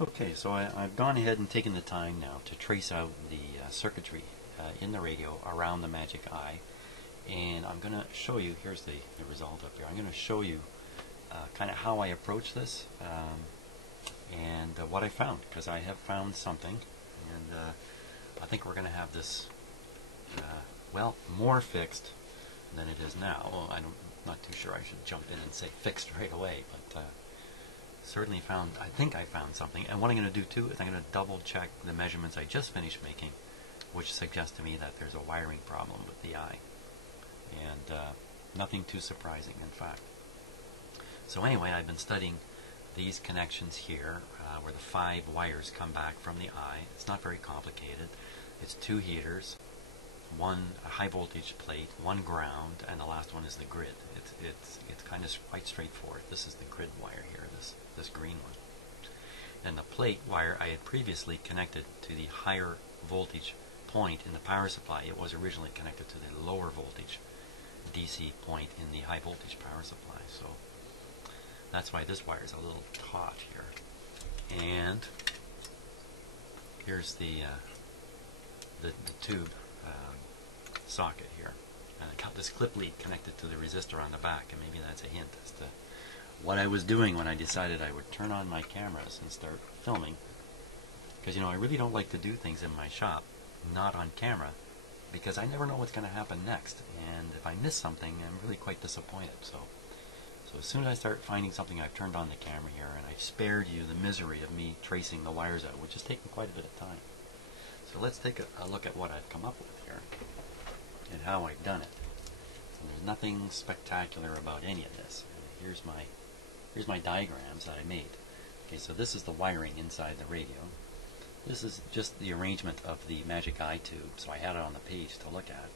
Okay, so I've gone ahead and taken the time now to trace out the circuitry in the radio around the magic eye, and I'm going to show you, here's the result up here. I'm going to show you kind of how I approach this and what I found, because I have found something, and I think we're going to have this, well, more fixed than it is now. Well, I'm not too sure I should jump in and say fixed right away, but certainly found, I think I found something. And what I'm going to do too is I'm going to double check the measurements I just finished making, which suggest to me that there's a wiring problem with the eye. And nothing too surprising, in fact. So anyway, I've been studying these connections here, where the 5 wires come back from the eye. It's not very complicated. It's 2 heaters, a high voltage plate, 1 ground, and the last one is the grid. It's kind of quite straightforward. This is the grid wire here, this green one. And the plate wire I had previously connected to the higher voltage point in the power supply. It was originally connected to the lower voltage DC point in the high voltage power supply. So that's why this wire is a little taut here. And here's the tube socket here. And I got this clip lead connected to the resistor on the back, and maybe that's a hint as to what I was doing when I decided I would turn on my cameras and start filming. Because, you know, I really don't like to do things in my shop not on camera, because I never know what's going to happen next, and if I miss something, I'm really quite disappointed. So as soon as I start finding something, I've turned on the camera here, and I've spared you the misery of me tracing the wires out, which has taken quite a bit of time. So let's take a look at what I've come up with here and how I've done it. And there's nothing spectacular about any of this. Here's my diagrams that I made. Okay, so this is the wiring inside the radio. This is just the arrangement of the magic eye tube, so I had it on the page to look at.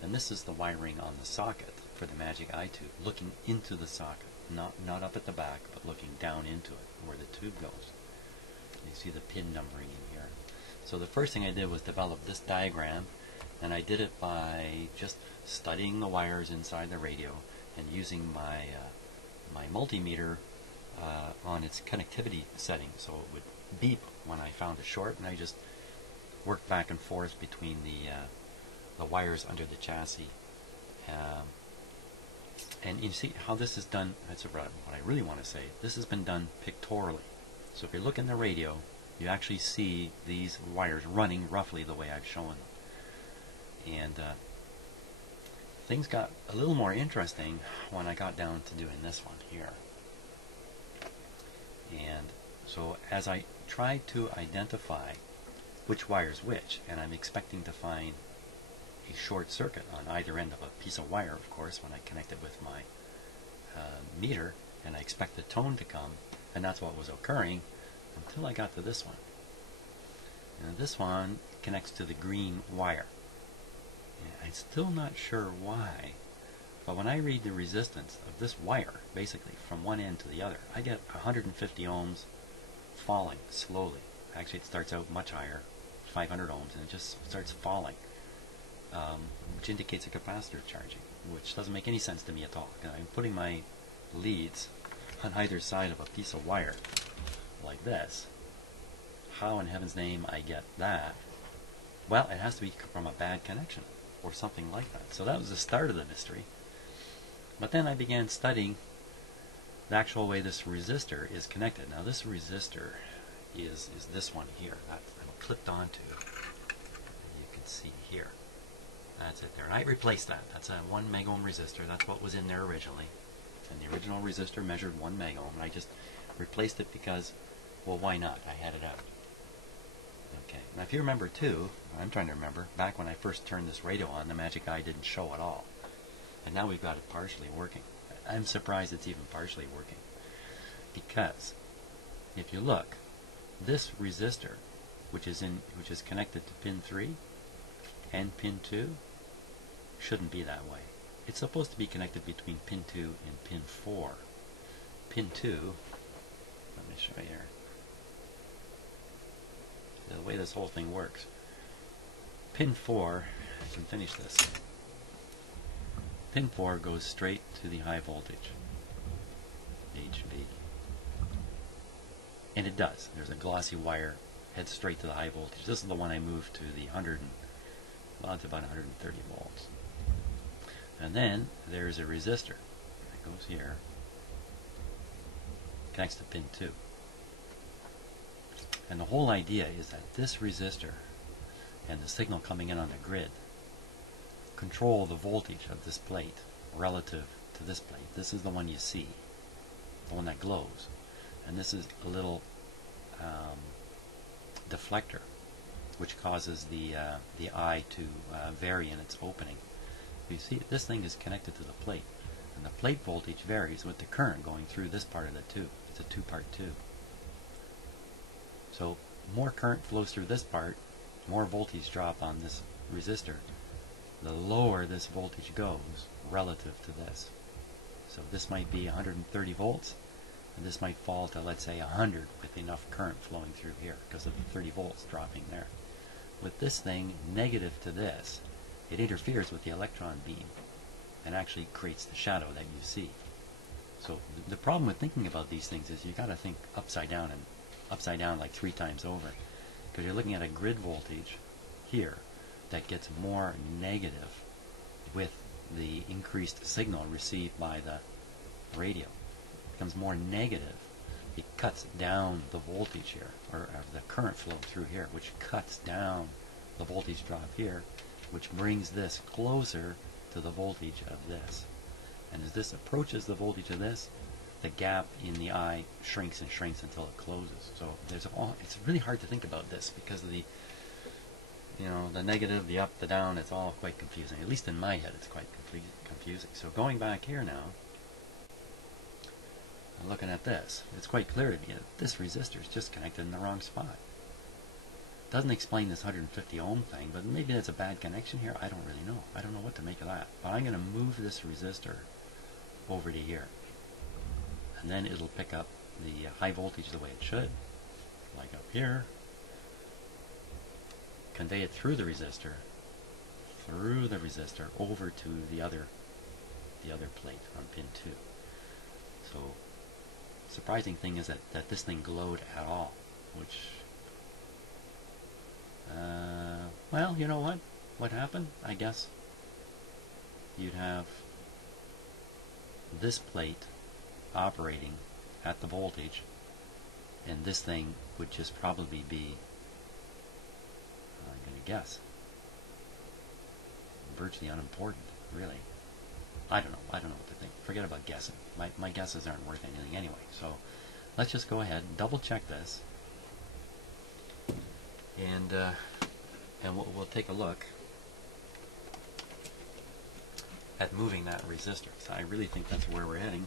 And this is the wiring on the socket for the magic eye tube, looking into the socket, not up at the back, but looking down into it, where the tube goes. You see the pin numbering in here. So the first thing I did was develop this diagram, and I did it by just studying the wires inside the radio and using my my multimeter on its connectivity setting, so it would beep when I found a short, and I just worked back and forth between the wires under the chassis. And you see how this is done. That's what I really want to say. This has been done pictorially. So if you look in the radio, you actually see these wires running roughly the way I've shown them. And things got a little more interesting when I got down to doing this one here. And so as I tried to identify which wire's which, and I'm expecting to find a short circuit on either end of a piece of wire, of course, when I connect it with my meter, and I expect the tone to come, and that's what was occurring until I got to this one. And this one connects to the green wire. And I'm still not sure why, but when I read the resistance of this wire, basically from one end to the other, I get 150 ohms falling slowly. Actually, it starts out much higher, 500 ohms, and it just starts falling, which indicates a capacitor charging, which doesn't make any sense to me at all. I'm putting my leads on either side of a piece of wire like this. How in heaven's name I get that? Well, it has to be from a bad connection or something like that. So that was the start of the mystery. But then I began studying the actual way this resistor is connected. Now this resistor is this one here that I'm clipped onto. You can see here. That's it there. And I replaced that. That's a 1 megohm resistor. That's what was in there originally. And the original resistor measured 1 megohm. And I just replaced it because, well, why not? I had it out. Okay. Now if you remember too, I'm trying to remember, back when I first turned this radio on, the magic eye didn't show at all. And now we've got it partially working. I'm surprised it's even partially working. Because if you look, this resistor, which is connected to pin 3 and pin 2, shouldn't be that way. It's supposed to be connected between pin 2 and pin 4. Pin 2, let me show you here. The way this whole thing works. Pin 4, I can finish this. Pin 4 goes straight to the high voltage, HV. And it does. There's a glossy wire, heads straight to the high voltage. This is the one I moved to the 100, well, it's about 130 volts. And then there's a resistor that goes here, connects to pin 2. And the whole idea is that this resistor and the signal coming in on the grid control the voltage of this plate relative to this plate. This is the one you see, the one that glows. And this is a little deflector, which causes the eye to vary in its opening. You see, this thing is connected to the plate, and the plate voltage varies with the current going through this part of the tube. It's a two-part tube. So more current flows through this part, more voltage drop on this resistor, the lower this voltage goes relative to this. So this might be 130 volts, and this might fall to, let's say, 100 with enough current flowing through here because of the 30 volts dropping there. With this thing negative to this, it interferes with the electron beam and actually creates the shadow that you see. So the problem with thinking about these things is you got to think upside down, and upside down like 3 times over, because you're looking at a grid voltage here that gets more negative with the increased signal received by the radio. It becomes more negative. It cuts down the voltage here, or the current flow through here, which cuts down the voltage drop here, which brings this closer to the voltage of this. And as this approaches the voltage of this, the gap in the eye shrinks and shrinks until it closes. So it's really hard to think about this because of the the negative, the up, the down. It's all quite confusing. At least in my head, it's quite confusing. So going back here now, and looking at this, it's quite clear to me that this resistor is just connected in the wrong spot. Doesn't explain this 150 ohm thing, but maybe it's a bad connection here. I don't really know. I don't know what to make of that. But I'm going to move this resistor over to here, and then it'll pick up the high voltage the way it should, like up here, convey it through the resistor, over to the other plate on pin 2. So surprising thing is that this thing glowed at all, which well, you know what happened? I guess you'd have this plate operating at the voltage, and this thing would just probably be, I'm going to guess, virtually unimportant, really. I don't know what to think. Forget about guessing. My guesses aren't worth anything anyway. So let's just go ahead and double check this, and we'll take a look at moving that resistor. So I really think that's where we're heading.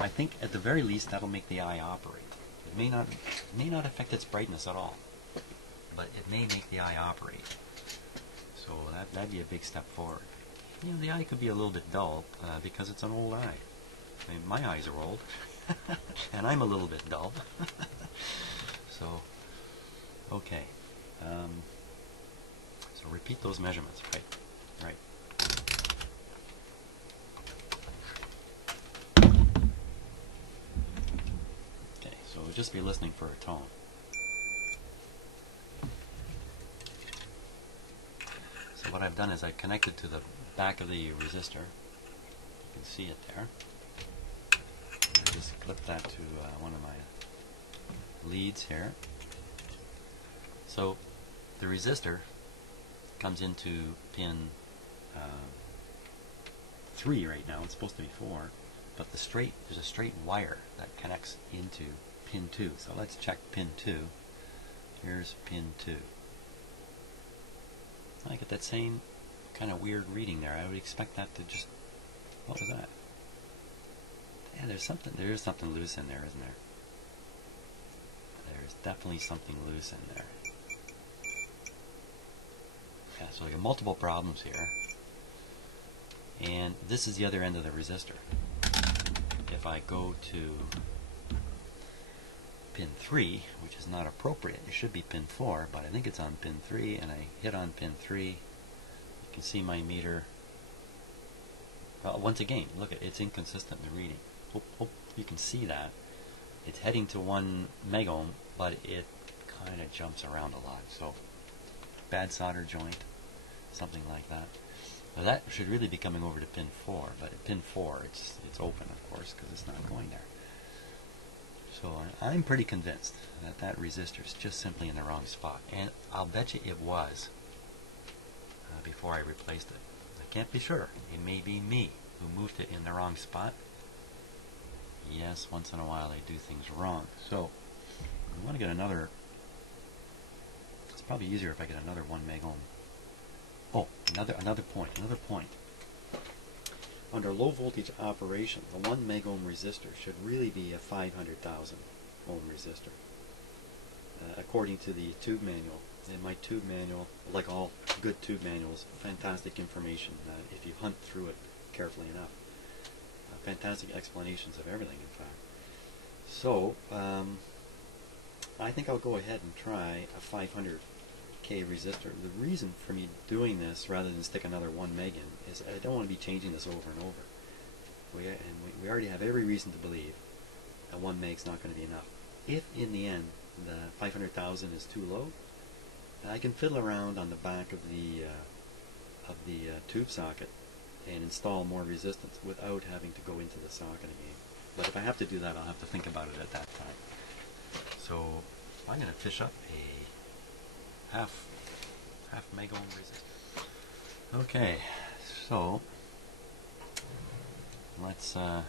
I think at the very least that'll make the eye operate. It may not affect its brightness at all, but it may make the eye operate. So that'd be a big step forward. The eye could be a little bit dull because it's an old eye. I mean, my eyes are old, and I'm a little bit dull. So, okay. So repeat those measurements, right. Okay, so we'll just be listening for a tone. So what I've done is I've connected to the back of the resistor. You can see it there. I just clip that to one of my leads here. So the resistor comes into pin 3 right now. It's supposed to be 4, but there's a straight wire that connects into pin 2. So let's check pin 2. Here's pin 2. I get that same kind of weird reading there. I would expect that to just, what was that? Yeah, there is something loose in there, isn't there? There's definitely something loose in there. Yeah, so I got multiple problems here. And this is the other end of the resistor. If I go to pin 3, which is not appropriate, it should be pin 4, but I think it's on pin 3, and I hit on pin 3. You can see my meter. Once again, look, it's inconsistent in the reading. You can see that. it's heading to 1 megohm, but it kind of jumps around a lot. So bad solder joint, something like that. Now that should really be coming over to pin 4, but at pin 4 it's open, of course, because it's not going there. So I'm pretty convinced that that resistor is just simply in the wrong spot, and I'll bet you it was before I replaced it. I can't be sure. It may be me who moved it in the wrong spot. Yes, once in a while I do things wrong. So I want to get another. It's probably easier if I get another 1 megohm. Oh, another point. Under low voltage operation, the 1 megohm resistor should really be a 500,000 ohm resistor, according to the tube manual. In my tube manual, like all good tube manuals, fantastic information if you hunt through it carefully enough. Fantastic explanations of everything, in fact. So, I think I'll go ahead and try a 500K resistor. The reason for me doing this rather than stick another 1 meg in is I don't want to be changing this over and over. We already have every reason to believe that 1 meg's not going to be enough. If in the end the 500,000 is too low, I can fiddle around on the back of the tube socket and install more resistance without having to go into the socket again. But if I have to do that, I'll have to think about it at that time. So I'm going to fish up a half megohm resistor. Okay, so let's what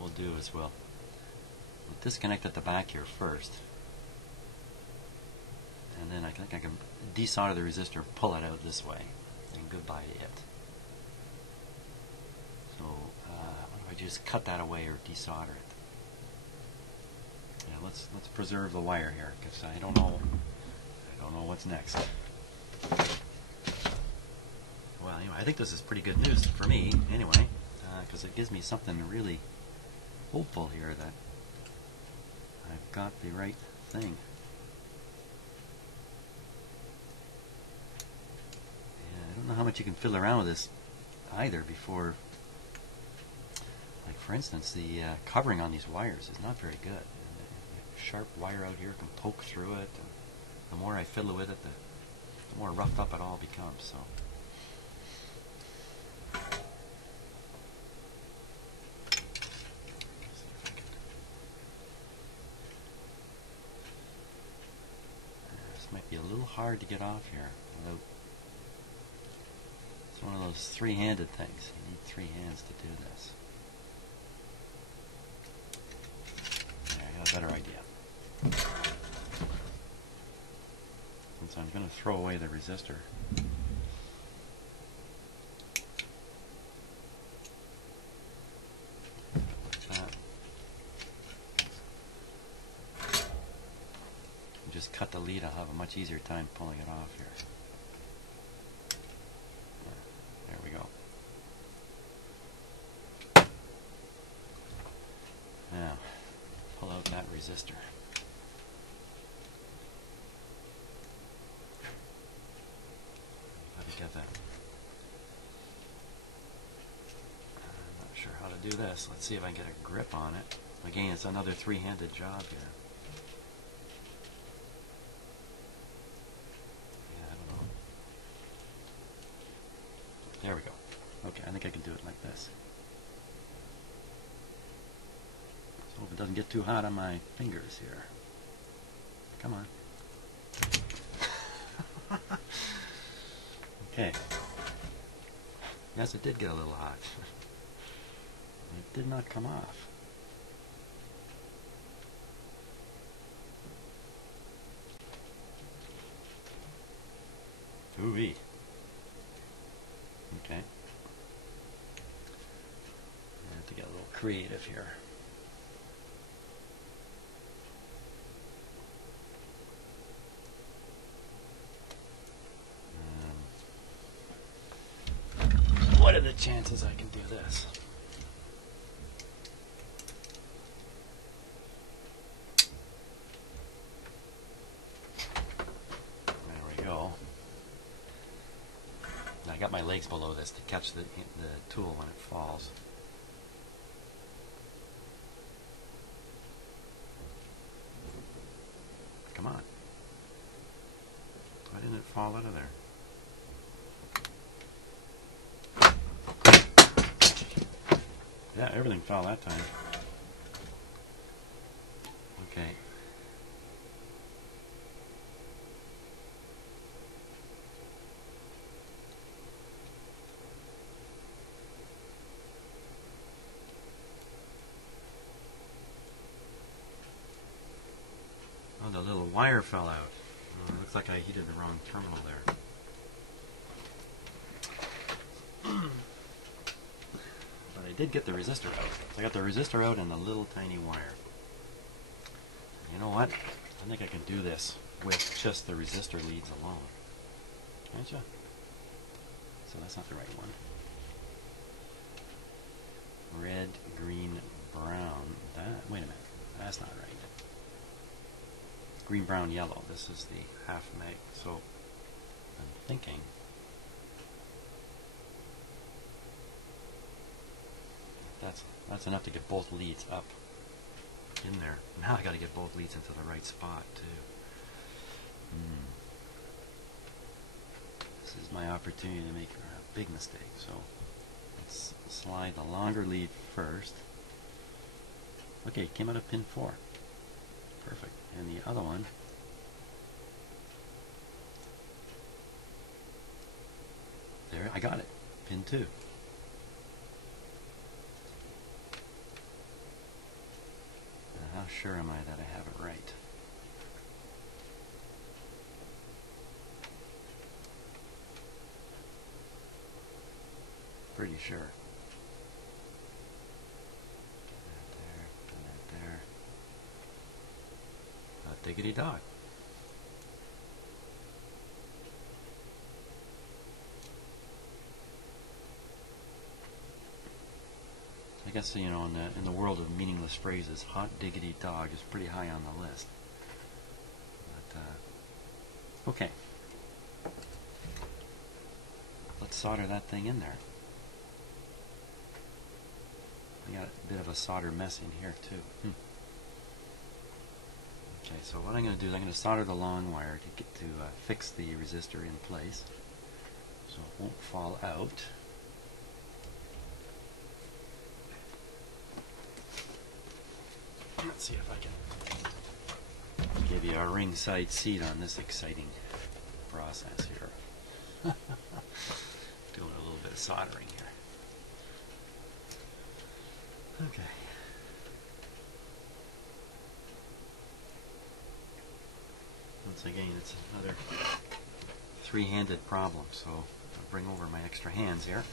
we'll do is we'll disconnect at the back here first, and then I think I can desolder the resistor and pull it out this way, and goodbye to it. So what if I just cut that away or desolder it? Yeah, let's preserve the wire here, because I don't know what's next. Well, anyway, I think this is pretty good news for me, anyway, because it gives me something really hopeful here that I've got the right thing. I don't know how much you can fiddle around with this either before, like for instance, the covering on these wires is not very good. And the sharp wire out here can poke through it, and the more I fiddle with it, the more roughed up it all becomes. So. This might be a little hard to get off here. Although it's one of those three-handed things. You need 3 hands to do this. Yeah, I got a better idea. Since I'm going to throw away the resistor, like that. Just cut the lead. I'll have a much easier time pulling it off here. There we go. Now, pull out that resistor. How to get that? I'm not sure how to do this. Let's see if I can get a grip on it. Again, it's another three-handed job here. There we go. Okay, I think I can do it like this. So hope it doesn't get too hot on my fingers here. Come on. Okay. Yes, it did get a little hot. It did not come off. Ooh-wee. Okay. I have to get a little creative here. What are the chances I can do this? There we go. I got my legs below this to catch the tool when it falls. fall out of there. Yeah, everything fell that time. Okay. Oh, the little wire fell out. Oh, looks like I heated the wrong terminal there. But I did get the resistor out. So I got the resistor out and the little tiny wire. You know what? I think I can do this with just the resistor leads alone. Can't you? So that's not the right one. Red, green, brown. Wait a minute. That's not right. Green, brown, yellow. This is the half meg. So I'm thinking that's enough to get both leads up in there. Now I got to get both leads into the right spot too. This is my opportunity to make a big mistake. So let's slide the longer lead first. Okay, came out of pin 4. Perfect. And the other one, there, I got it. Pin 2. How sure am I that I have it right? Pretty sure. Put that there. Diggity dog. I guess, you know, in the world of meaningless phrases, hot diggity dog is pretty high on the list. But, okay. Let's solder that thing in there. I got a bit of a solder mess in here too. Okay, so what I'm going to do is I'm going to solder the long wire to get to fix the resistor in place so it won't fall out. Let's see if I can give you a ringside seat on this exciting process here. Doing a little bit of soldering here. Okay. Once again, it's another three-handed problem, so I'll bring over my extra hands here.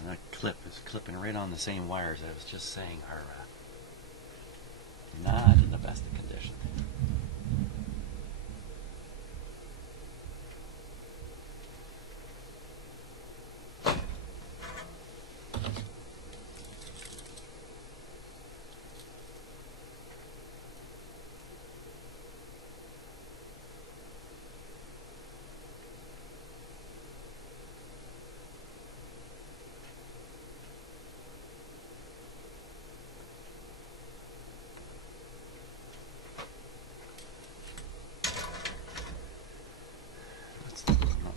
And that clip is clipping right on the same wires I was just saying are not in the best of condition.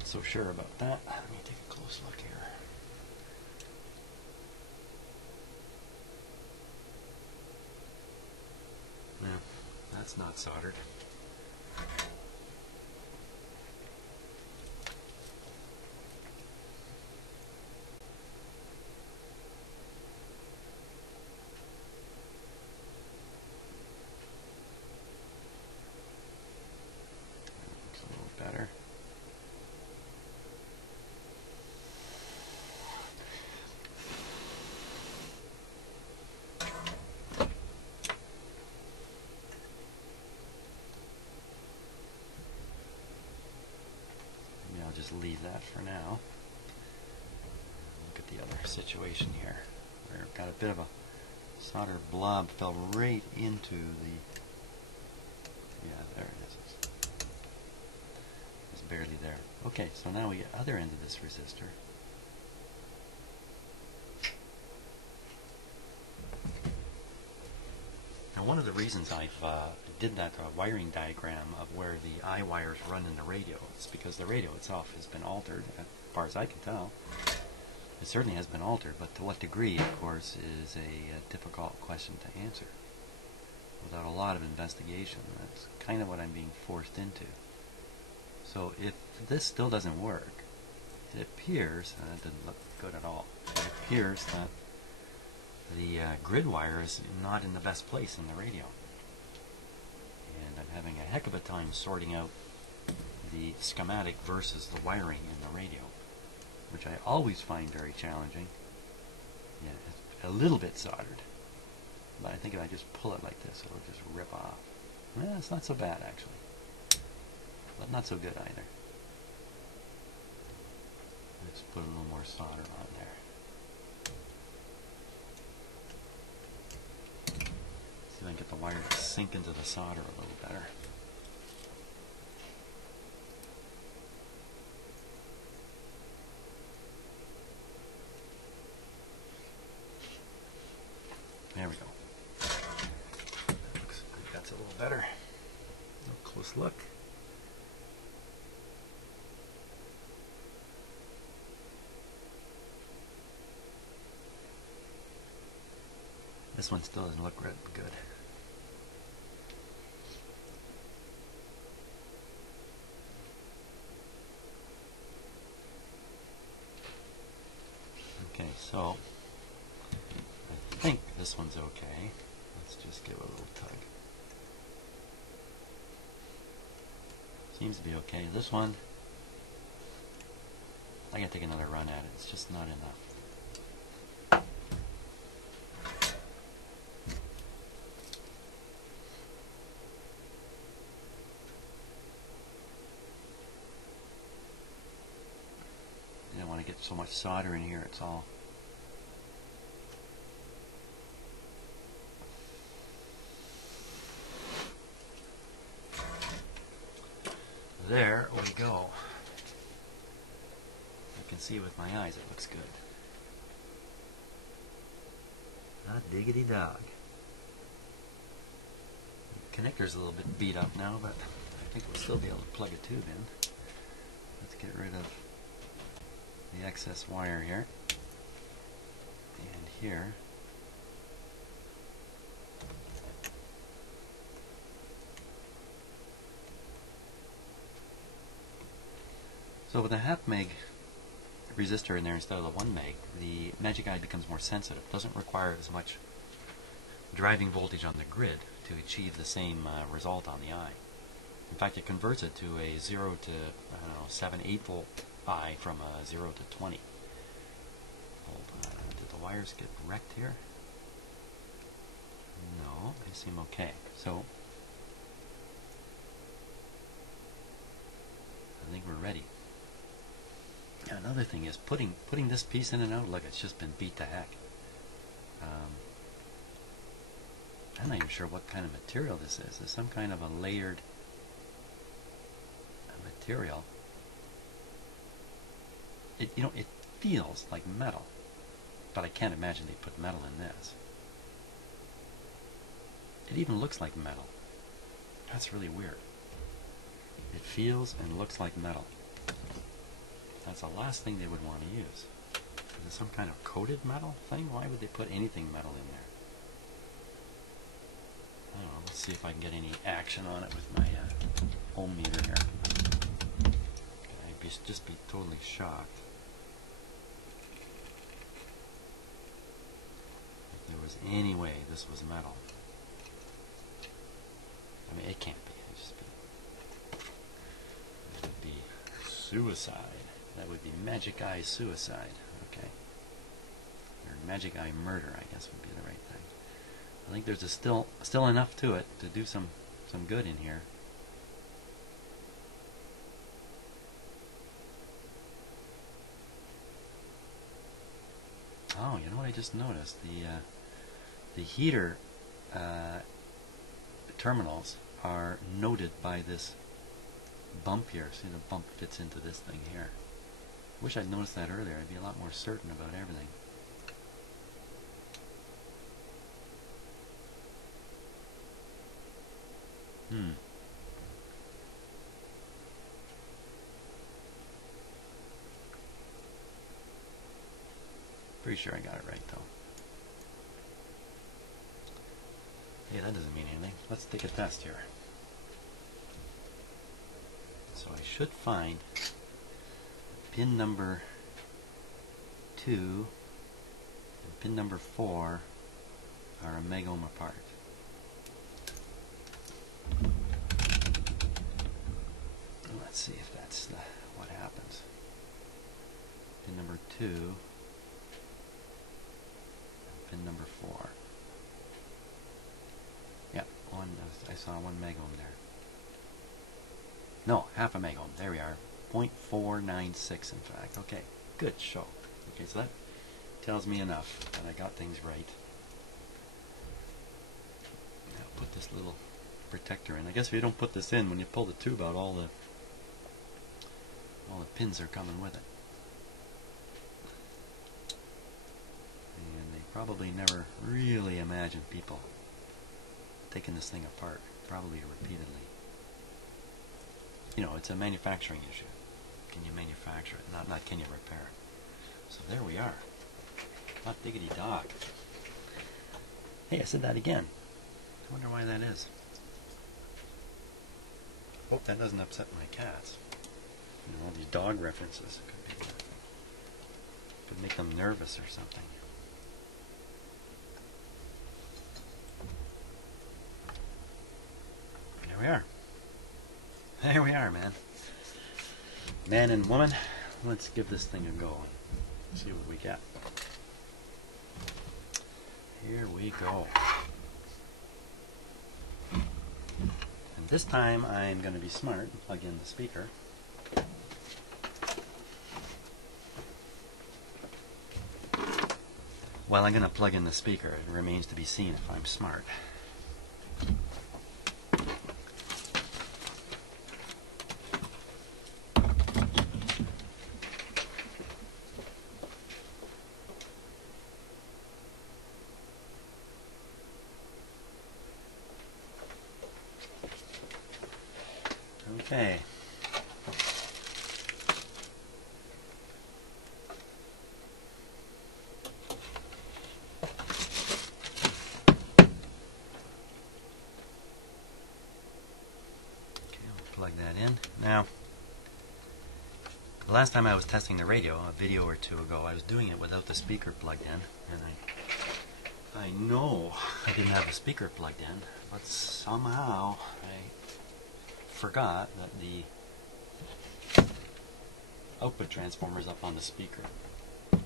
So sure about that. Let me take a close look here. No, that's not soldered. Looks a little better. Just leave that for now. Look at the other situation here. We've got a bit of a solder blob fell right into the, yeah, there it is. It's barely there. Okay, so now we get other end of this resistor. Now one of the reasons I've did that wiring diagram of where the I wires run in the radio is because the radio itself has been altered, as far as I can tell. It certainly has been altered, but to what degree, of course, is a difficult question to answer. Without a lot of investigation, that's kind of what I'm being forced into. So if this still doesn't work, it appears, and it didn't look good at all, it appears that the grid wire is not in the best place in the radio. And I'm having a heck of a time sorting out the schematic versus the wiring in the radio, which I always find very challenging. Yeah, it's a little bit soldered, but I think if I just pull it like this, it'll just rip off. Well, it's not so bad actually, but not so good either. Let's put a little more solder on there. See if I can get the wire to sink into the solder a little better. There we go. Looks like that's a little better. A close look. This one still doesn't look good. Okay, so I think this one's okay. Let's just give it a little tug. Seems to be okay. This one, I gotta take another run at it. It's just not enough. I don't want to get so much solder in here. It's all there we go. I can see with my eyes it looks good. Ah, diggity dog. The connector's a little bit beat up now, but I think we'll still be able to plug a tube in. Let's get rid of the excess wire here. And here. So with a half meg resistor in there instead of the 1 meg, the Magic Eye becomes more sensitive. It doesn't require as much driving voltage on the grid to achieve the same result on the eye. In fact, it converts it to a 0 to, I don't know, 7, 8 volt eye from a 0 to 20. Hold on, did the wires get wrecked here? No, they seem okay. So, I think we're ready. Another thing is putting this piece in and out. Look, it's just been beat to heck. I'm not even sure what kind of material this is. It's some kind of a layered material. It feels like metal, but I can't imagine they put metal in this. It even looks like metal. That's really weird. It feels and looks like metal. That's the last thing they would want to use. Is it some kind of coated metal thing? Why would they put anything metal in there? I don't know. Let's see if I can get any action on it with my ohm meter here. I'd just be totally shocked if there was any way this was metal. I mean, it can't be. It would be suicide. That would be Magic Eye suicide. Okay. Or Magic Eye murder, I guess would be the right thing. I think there's still enough to it to do some good in here. Oh, you know what I just noticed? The the heater terminals are noted by this bump here. See, the bump fits into this thing here. Wish I'd noticed that earlier. I'd be a lot more certain about everything. Pretty sure I got it right though. Hey, that doesn't mean anything. Let's take a test here. So I should find pin number 2 and pin number 4 are a megohm apart. Let's see if that's what happens. Pin number 2 and pin number 4. Yep, I saw 1 megohm there. No, half a megohm. There we are. 0.496 in fact. Okay, good show. Okay, so that tells me enough that I got things right. Now put this little protector in. I guess if you don't put this in, when you pull the tube out, all the pins are coming with it. And they probably never really imagined people taking this thing apart, probably repeatedly. You know, it's a manufacturing issue. Can you manufacture it? Not can you repair it? So there we are. Hot diggity dog. Hey, I said that again. I wonder why that is. Hope that doesn't upset my cats. You know, all these dog references could make them nervous or something. There we are. There we are, man. Man and woman, let's give this thing a go. See what we get. Here we go. And this time I'm going to be smart and plug in the speaker. Well, I'm going to plug in the speaker. It remains to be seen if I'm smart. Okay. Plug that in. Now, the last time I was testing the radio, a video or two ago, I was doing it without the speaker plugged in, and I know I didn't have the speaker plugged in, but somehow I forgot that the output transformer is up on the speaker. And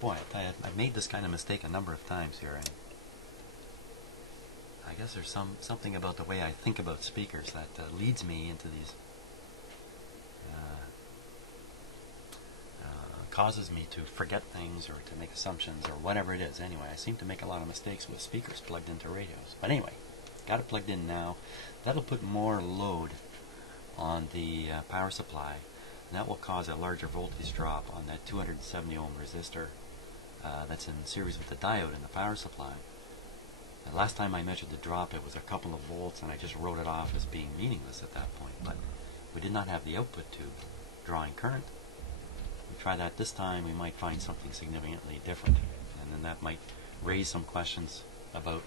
boy, I've made this kind of mistake a number of times here, and I guess there's something about the way I think about speakers that leads me into these, causes me to forget things or to make assumptions or whatever it is. Anyway, I seem to make a lot of mistakes with speakers plugged into radios. But anyway, got it plugged in now. That'll put more load on the power supply, and that will cause a larger voltage drop on that 270 ohm resistor that's in series with the diode in the power supply. Last time I measured the drop, it was a couple of volts, and I just wrote it off as being meaningless at that point. But we did not have the output tube drawing current. We try that this time, we might find something significantly different, and then that might raise some questions about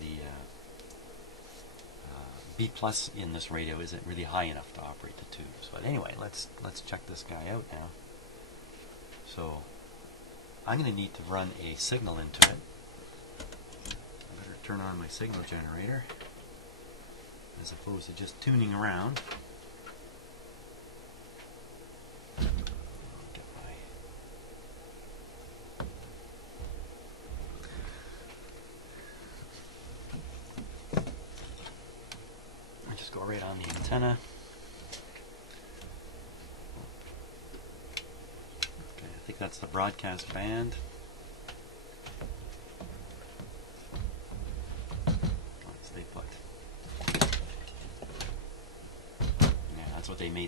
the B plus in this radio. Is it really high enough to operate the tubes? But anyway, let's check this guy out now. So I'm going to need to run a signal into it. Turn on my signal generator as opposed to just tuning around. I just go right on the antenna. Okay, I think that's the broadcast band.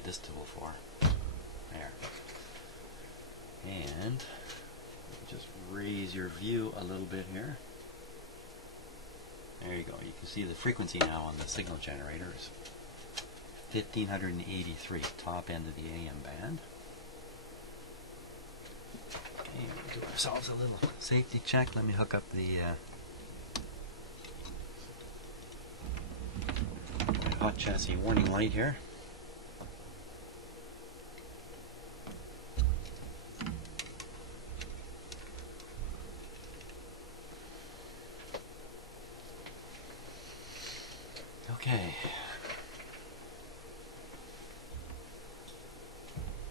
this tool for. There. And just raise your view a little bit here. There you go. You can see the frequency now on the signal generator is 1583, top end of the AM band. Okay, we'll do ourselves a little safety check. Let me hook up the hot chassis warning light here. Okay.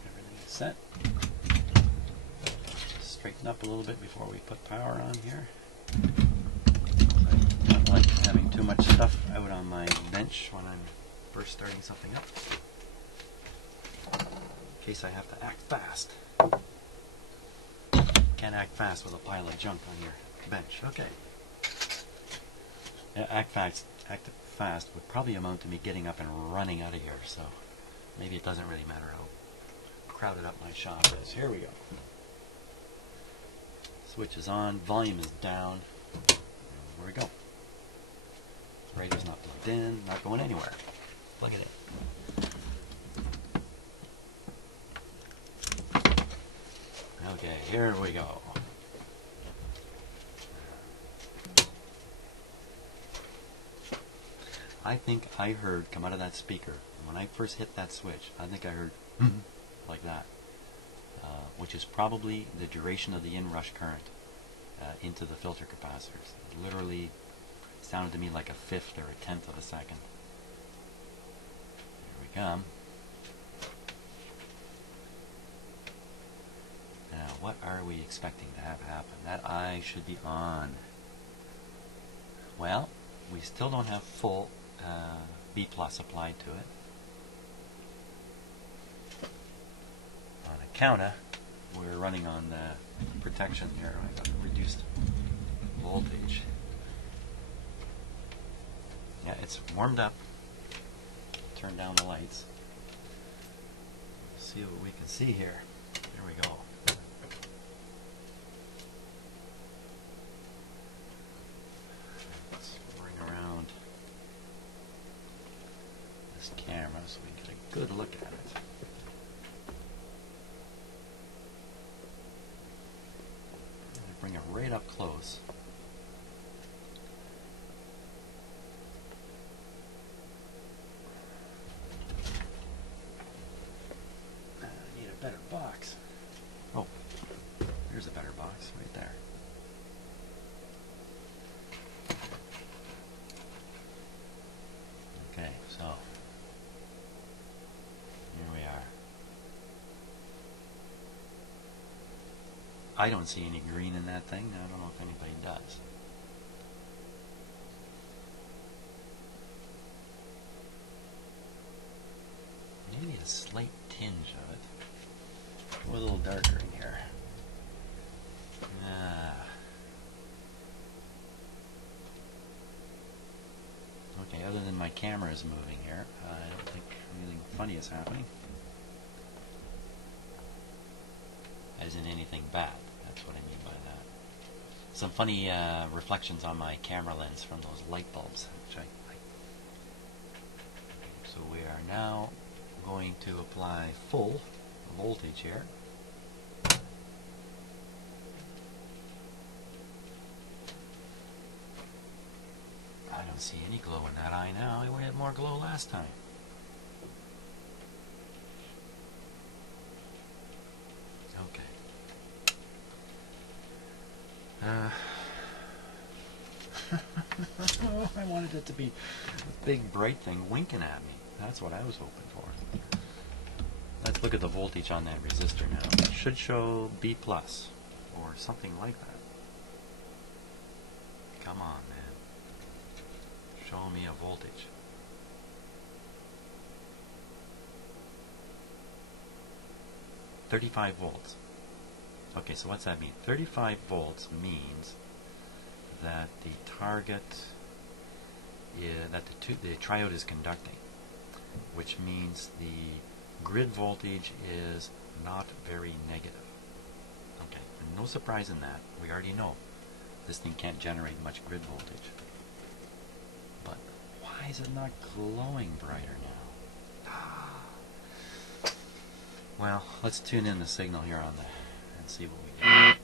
Everything is set. Straighten up a little bit before we put power on here. I don't like having too much stuff out on my bench when I'm first starting something up, in case I have to act fast. Can't act fast with a pile of junk on your bench. Okay. Yeah, act fast would probably amount to me getting up and running out of here, so maybe it doesn't really matter how crowded up my shop is. Here we go. Switch is on, volume is down. There we go. Radio's not plugged in, not going anywhere. Plug it in. Okay, here we go. I think I heard come out of that speaker, when I first hit that switch, I think I heard like that, which is probably the duration of the inrush current into the filter capacitors. It literally sounded to me like a fifth or a tenth of a second. Here we come. Now, what are we expecting to have happen? That eye should be on. Well, we still don't have full B plus applied to it. On a counter, we're running on the protection here. I got reduced voltage. Yeah, it's warmed up. Turn down the lights. See what we can see here. Here we go. Let's bring around this camera so we can get a good look at it. Bring it right up close. I need a better box. Oh, here's a better box right there. Okay, so here we are. I don't see any green in that thing. I don't know if anybody does. Maybe a slight tinge of it. Go a little darker in here. Okay, other than my camera is moving here, I don't think anything funny is happening. As in anything bad. That's what I mean by that. Some funny reflections on my camera lens from those light bulbs, which I like. So we are now going to apply full voltage here. I don't see any glow in that eye now. We had more glow last time. Okay. I wanted it to be a big bright thing winking at me. That's what I was hoping for. Let's look at the voltage on that resistor now. It should show B plus or something like that. Come on, man. Show me a voltage. $35 volts. Okay, so what's that mean? 35 volts means that the target, that the triode is conducting, which means the grid voltage is not very negative. Okay, and no surprise in that. We already know this thing can't generate much grid voltage. But why is it not glowing brighter now? Well, let's tune in the signal here on the and see what we get.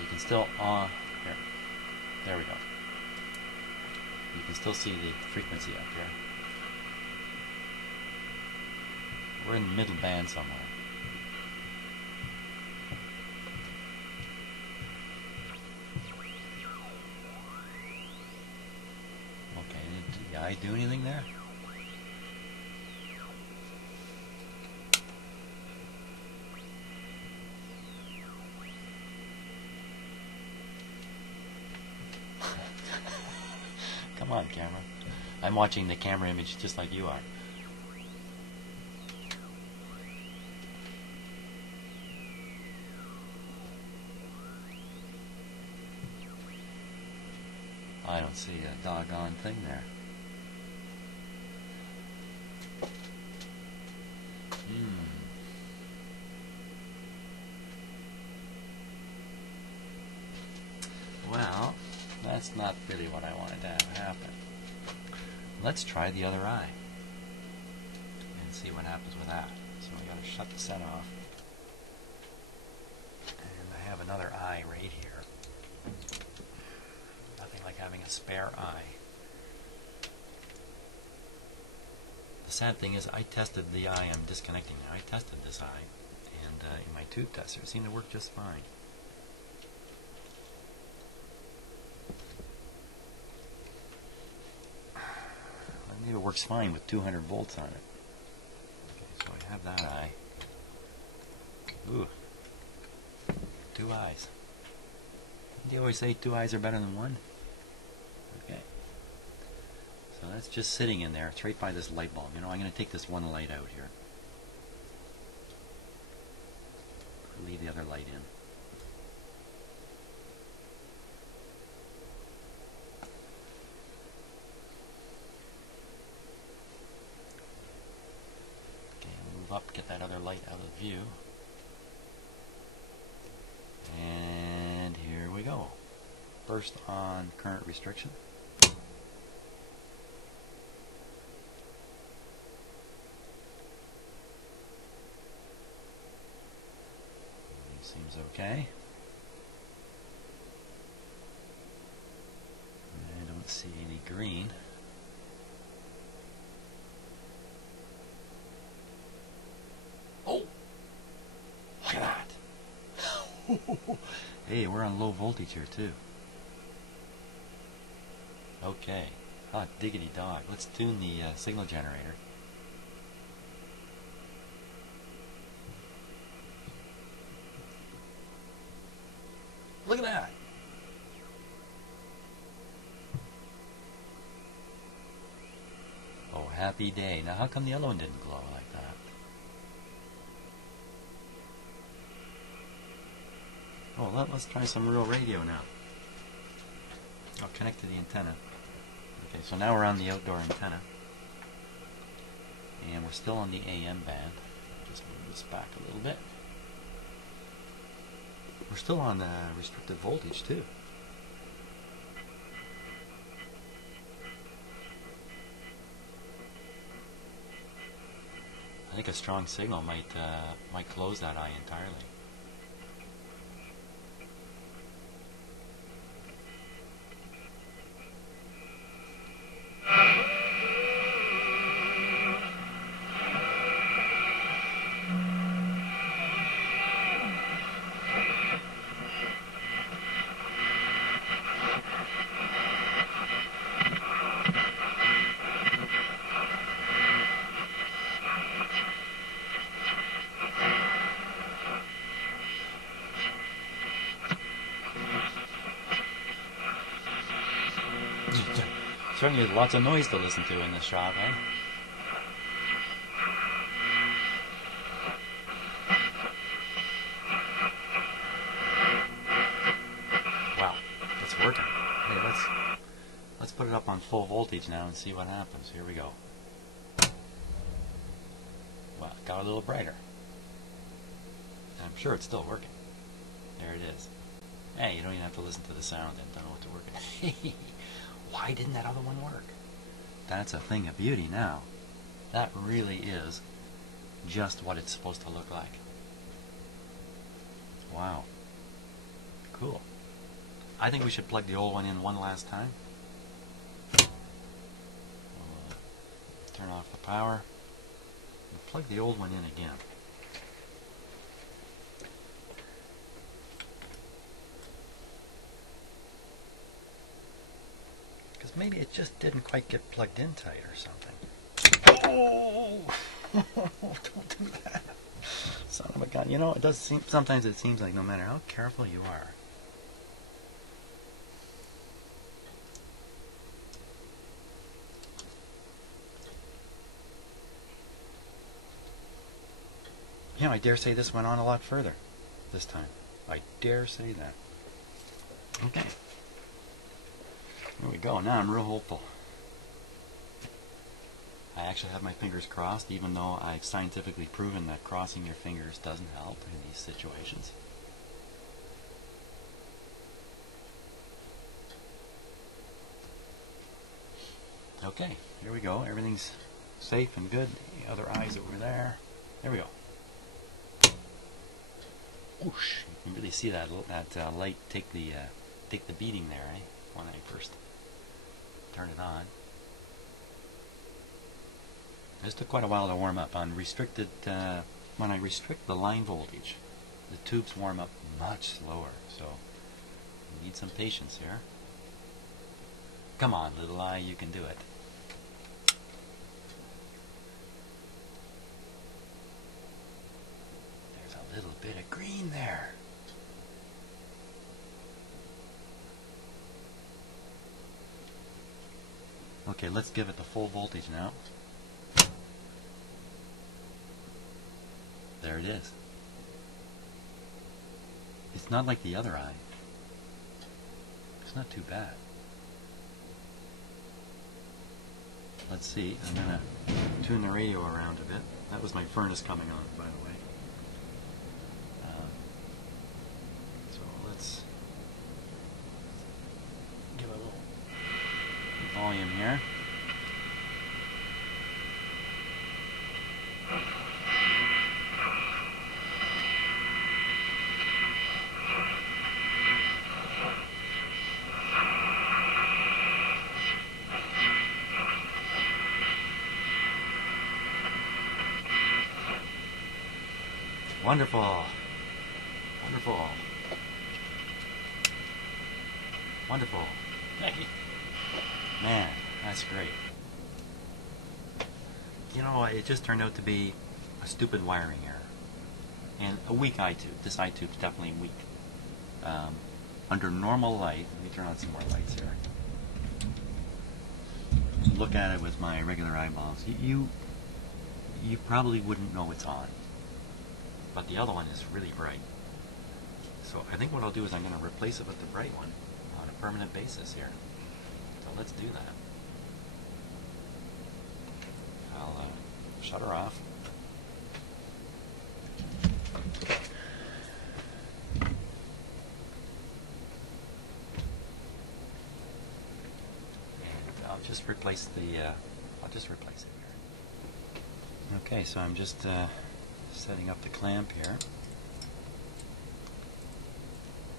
You can still here. There we go. You can still see the frequency up here. We're in the middle band somewhere. Okay, did the eye do anything there? Come on, camera. I'm watching the camera image just like you are. I don't see a doggone thing there. Well, that's not really what I wanted to have happen. Let's try the other eye and see what happens with that. So we got to shut the set off. And I have another eye right here. Nothing like having a spare eye. The sad thing is I tested the eye I'm disconnecting now. I tested this eye and in my tube tester it seemed to work just fine. Maybe it works fine with 200 volts on it. Okay, so I have that eye. Ooh. 2 eyes. Do you always say 2 eyes are better than 1? Okay. So that's just sitting in there. It's right by this light bulb. You know, I'm going to take this one light out here. Leave the other light in. Up, get that other light out of view, and here we go. First on current restriction. Seems okay. I don't see any green. Look at that! Hey, we're on low voltage here too. Okay. Hot diggity dog. Let's tune the signal generator. Look at that! Oh, happy day. Now how come the other one didn't glow like that? Oh, let's try some real radio now. I'll connect to the antenna. Okay, so now we're on the outdoor antenna. And we're still on the AM band. Just move this back a little bit. We're still on restricted voltage too. I think a strong signal might close that eye entirely. Certainly lots of noise to listen to in this shop, eh? Wow, it's working. Hey, let's put it up on full voltage now and see what happens. Here we go. Well, it got a little brighter. I'm sure it's still working. There it is. Hey, you don't even have to listen to the sound and don't know what to work with. Why didn't that other one work? That's a thing of beauty now. That really is just what it's supposed to look like. Wow. Cool. I think we should plug the old one in one last time. We'll turn off the power and plug the old one in again. Because maybe it just didn't quite get plugged in tight or something. Oh! Don't do that. Son of a gun. You know, it does seem, sometimes it seems like no matter how careful you are, you know, I dare say this went on a lot further this time. I dare say that. Okay. There we go. Now I'm real hopeful. I actually have my fingers crossed, even though I've scientifically proven that crossing your fingers doesn't help in these situations. Okay, here we go. Everything's safe and good. The other eyes that were there. There we go. Whoosh! You can really see that light take the beating there, eh? When I first turn it on. This took quite a while to warm up. On restricted, when I restrict the line voltage, the tubes warm up much slower. So you need some patience here. Come on, little eye, you can do it. There's a little bit of green there. Okay, let's give it the full voltage now. There it is. It's not like the other eye. It's not too bad. Let's see, I'm going to tune the radio around a bit. That was my furnace coming on, by the way. So let's give a little volume here. Wonderful. Wonderful. Wonderful. Man, that's great. You know, it just turned out to be a stupid wiring error. And a weak eye tube. This eye tube's definitely weak. Under normal light, let me turn on some more lights here. Look at it with my regular eyeballs. You probably wouldn't know it's on. But the other one is really bright. So I think what I'll do is I'm going to replace it with the bright one on a permanent basis here. So let's do that. I'll shut her off. And I'll just replace the I'll just replace it here. Okay, so I'm just setting up the clamp here.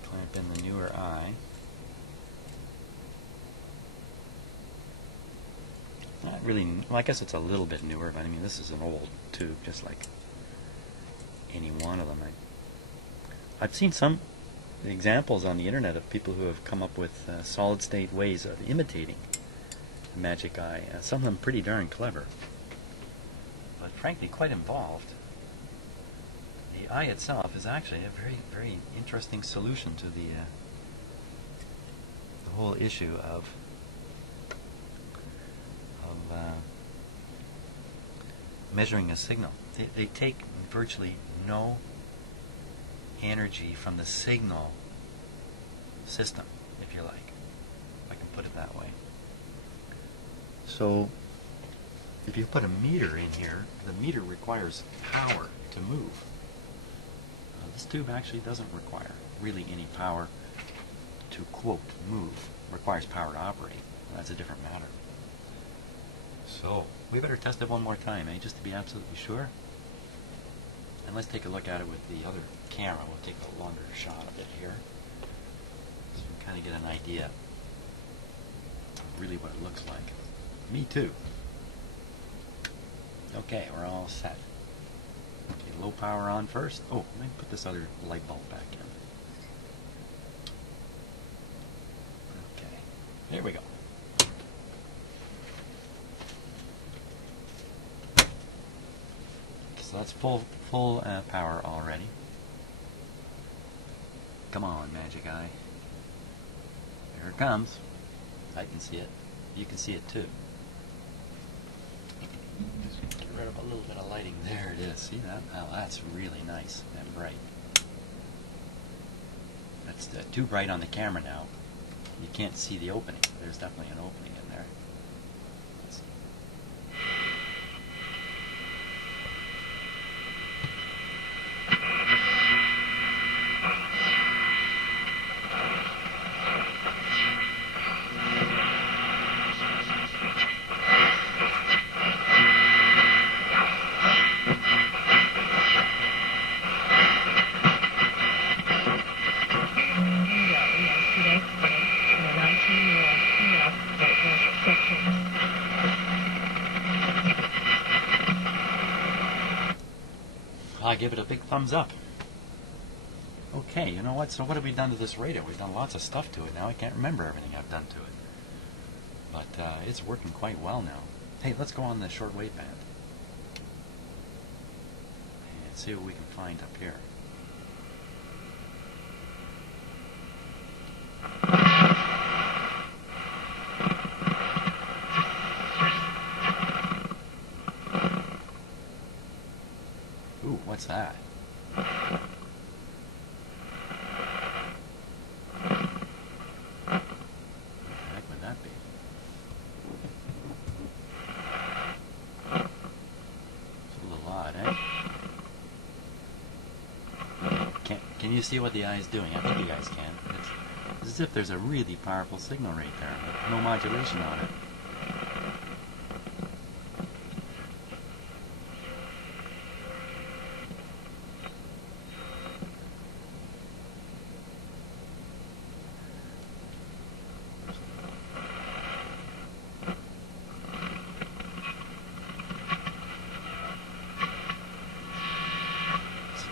Clamp in the newer eye. Not really, well, I guess it's a little bit newer, but I mean, this is an old tube, just like any one of them. I've seen some examples on the internet of people who have come up with solid-state ways of imitating the magic eye. Some of them pretty darn clever, but frankly quite involved. The eye itself is actually a very, very interesting solution to the whole issue of measuring a signal. They take virtually no energy from the signal system, if you like. If I can put it that way. So if you put a meter in here, the meter requires power to move. This tube actually doesn't require really any power to, quote, move. It requires power to operate. That's a different matter. So we better test it one more time, just to be absolutely sure. And let's take a look at it with the other camera. We'll take a longer shot of it here, so we can kind of get an idea of really what it looks like. Me too. Okay, we're all set. Okay, low power on first. Oh, let me put this other light bulb back in. Okay, there we go. So that's full power already. Come on, magic eye. There it comes. I can see it. You can see it too. Just get rid of a little bit of lighting. There it is. See that? Oh, that's really nice and bright. That's too bright on the camera now. You can't see the opening. There's definitely an opening in there. Let's see. I give it a big thumbs up. Okay, you know what? So what have we done to this radio? We've done lots of stuff to it now. I can't remember everything I've done to it. But it's working quite well now. Hey, let's go on the shortwave band and see what we can find up here. Ooh, what's that? What the heck would that be? It's a little odd, eh? Can you see what the eye is doing? I think you guys can. It's as if there's a really powerful signal right there, with no modulation on it.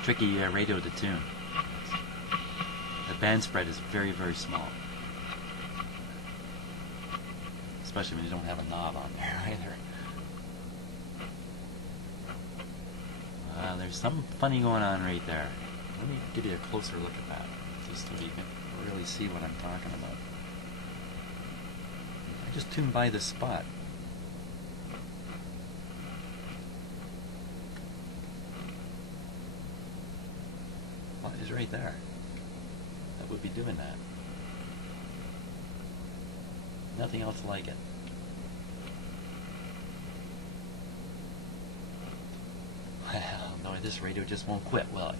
Tricky radio to tune. The band spread is very, very small. Especially when you don't have a knob on there either. There's something funny going on right there. Let me give you a closer look at that, just so you can really see what I'm talking about. I just tuned by this spot. Is right there. That would be doing that. Nothing else like it. Well, no, this radio just won't quit, will it?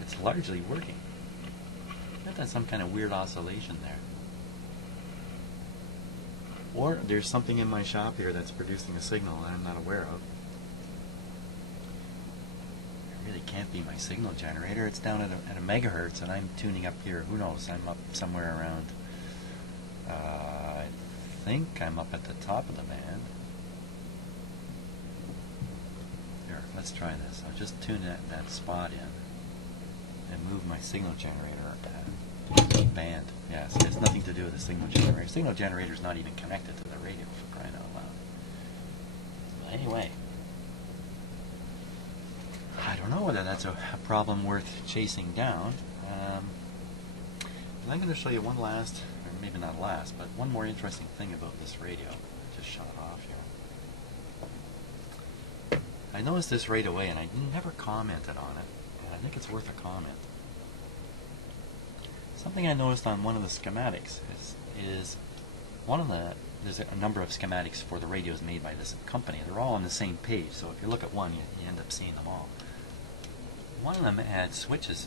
It's largely working. I've got some kind of weird oscillation there. Or there's something in my shop here that's producing a signal that I'm not aware of. Really can't be my signal generator. It's down at a megahertz, and I'm tuning up here. Who knows? I'm up somewhere around. I think I'm up at the top of the band. Here, let's try this. I'll just tune that spot in and move my signal generator band. Yes, it has nothing to do with the signal generator. Signal generator is not even connected to the radio, for crying out loud. But anyway. I don't know whether that's a problem worth chasing down. And I'm going to show you one last, or maybe not last, but one more interesting thing about this radio. I just shut it off here. I noticed this right away, and I never commented on it, and I think it's worth a comment. Something I noticed on one of the schematics is one of the there's a number of schematics for the radios made by this company. They're all on the same page, so if you look at one, you end up seeing them all. One of them had switches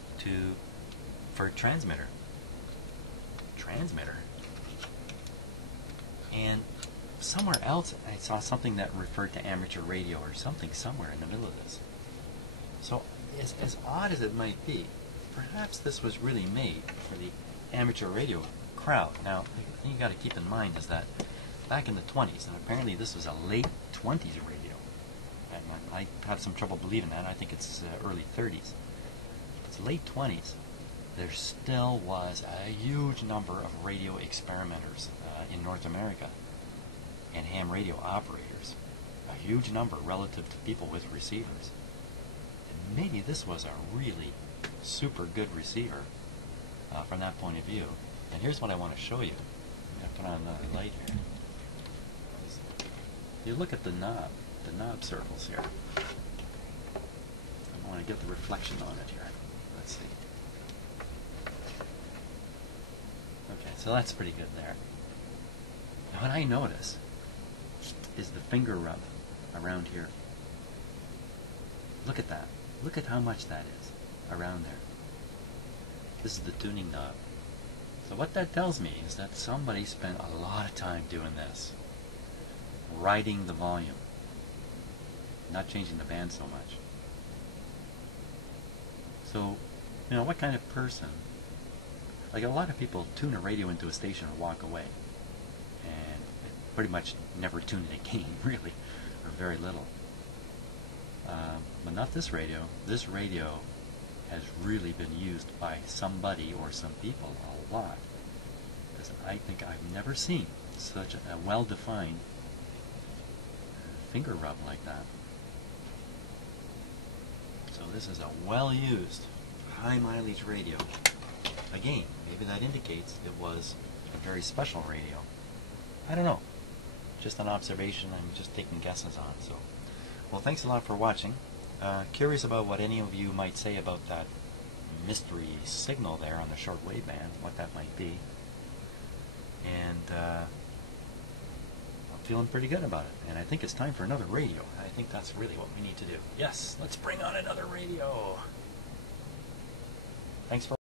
for transmitter. And somewhere else I saw something that referred to amateur radio or something somewhere in the middle of this. So as odd as it might be, perhaps this was really made for the amateur radio crowd. Now, the thing you got to keep in mind is that back in the 20s, and apparently this was a late 20s radio, and I have some trouble believing that. I think it's early 30s. It's late 20s. There still was a huge number of radio experimenters in North America and ham radio operators. A huge number relative to people with receivers. And maybe this was a really super good receiver from that point of view. And here's what I want to show you. I'm going to put on the light here. You look at the knob circles here. I want to get the reflection on it here. Let's see. Okay, so that's pretty good there. Now what I notice is the finger rub around here. Look at that. Look at how much that is around there. This is the tuning knob. So what that tells me is that somebody spent a lot of time doing this. Riding the volume. Not changing the band so much. So, you know, what kind of person, like a lot of people tune a radio into a station and walk away. And pretty much never tune it again, really, or very little. But not this radio. This radio has really been used by somebody or some people a lot. Because I think I've never seen such a well-defined finger rub like that. So this is a well-used, high-mileage radio. Again, maybe that indicates it was a very special radio. I don't know. Just an observation I'm just taking guesses on. So, well, thanks a lot for watching. Curious about what any of you might say about that mystery signal there on the shortwave band, what that might be. And I'm feeling pretty good about it. And I think it's time for another radio. I think that's really what we need to do. Yes, let's bring on another radio. Thanks for